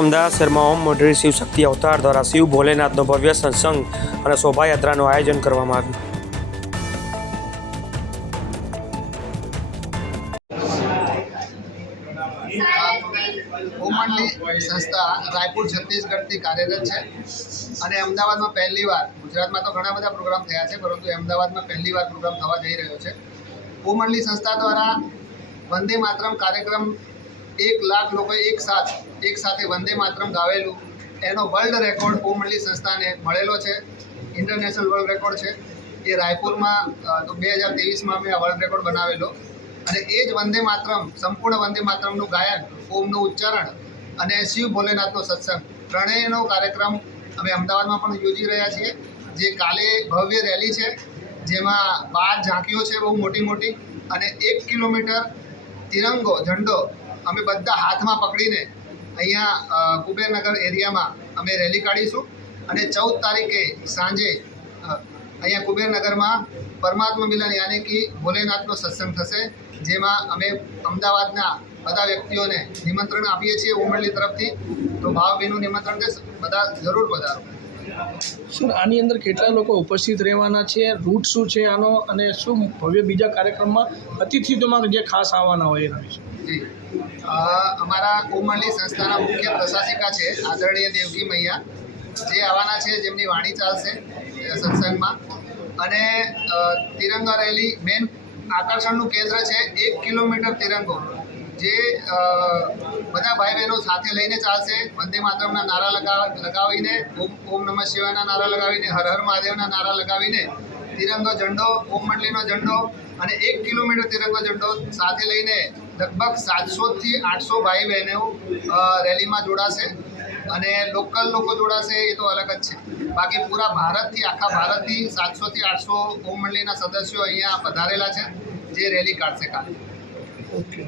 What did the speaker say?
અમદાવાદ શહેરમાં ઓમ મોઢેરી શિવ શક્તિ અવતાર દ્વારા શિવ ભોલેનાથનો ભવ્ય સત્સંગ અને શોભાયાત્રાનું આયોજન કરવામાં આવ્યું. ઓમ મંડળી સંસ્થા રાયપુર છત્તીસગઢથી કાર્યરત છે અને અમદાવાદમાં પહેલીવાર, ગુજરાતમાં તો ઘણા બધા પ્રોગ્રામ થયા છે પરંતુ અમદાવાદમાં પહેલીવાર પ્રોગ્રામ થવા જઈ રહ્યો છે. ઓમ મંડળી સંસ્થા દ્વારા વંદે માતરમ કાર્યક્રમ 1 લાખ લોકોએ એક સાથે વંદે માતરમ ગાવેલું એનો વર્લ્ડ રેકોર્ડ ઓમ મંડળી સંસ્થાને મળેલો છે. ઇન્ટરનેશનલ વર્લ્ડ રેકોર્ડ છે. એ રાયપુરમાં 2023માં અમે આ વર્લ્ડ રેકોર્ડ બનાવેલો અને એ જ વંદે માતરમ, સંપૂર્ણ વંદે માતરમનું ગાયન, ઓમનું ઉચ્ચારણ અને શિવ ભોલેનાથનો સત્સંગ ત્રણેયનો કાર્યક્રમ અમે અમદાવાદમાં પણ યોજી રહ્યા છીએ. જે કાલે ભવ્ય રેલી છે જેમાં 12 ઝાંકીઓ છે બહુ મોટી મોટી અને 1 કિલોમીટર તિરંગો ઝંડો અમે બધા હાથમાં પકડીને અહીંયા કુબેરનગર એરિયામાં અમે રેલી કાઢીશું અને 14 તારીખે સાંજે અહીંયા કુબેરનગરમાં પરમાત્મા મિલન યાની કે ભોલેનાથનો સત્સંગ થશે, જેમાં અમે અમદાવાદના બધા વ્યક્તિઓને નિમંત્રણ આપીએ છીએ ઓમ મંડળી તરફથી. તો ભાવભીનું નિમંત્રણ છે, બધા જરૂર વધારો. સર, આની અંદર કેટલા લોકો ઉપસ્થિત રહેવાના છે, રૂટ શું છે આનો, અને શું ભવ્ય બીજા કાર્યક્રમમાં અતિથિઓમાં જે ખાસ આવવાના હોય એના વિશે? જી, અમારા ઓમ મંડળી સંસ્થાના મુખ્ય પ્રશાસિકા છે આદરણીય દેવકી મૈયા, જે આવવાના છે, જેમની વાણી ચાલશે સત્સંગમાં. અને તિરંગા રેલી મેન આકર્ષણનું કેન્દ્ર છે 1 કિલોમીટર તિરંગો, જે બધા ભાઈ બહેનો સાથે લઈને ચાલશે. વંદે માતરમના નારા લગાવીને, ઓમ નમઃ શિવાયના નારા લગાવીને, હર હર મહાદેવના નારા લગાવીને તિરંગો ઝંડો, ઓમ મંડળીનો ઝંડો અને 1 કિલોમીટર તિરંગો ઝંડો સાથે લઈને લગભગ 700થી 800 ભાઈ બહેનો રેલીમાં જોડાશે. અને લોકલ લોકો જોડાશે એ તો અલગ જ છે. બાકી પૂરા ભારતથી, આખા ભારતથી 700થી 800 ઓમ મંડળીના સદસ્યો અહીંયા પધારેલા છે, જે રેલી કાઢશે કાલે. ઓકે.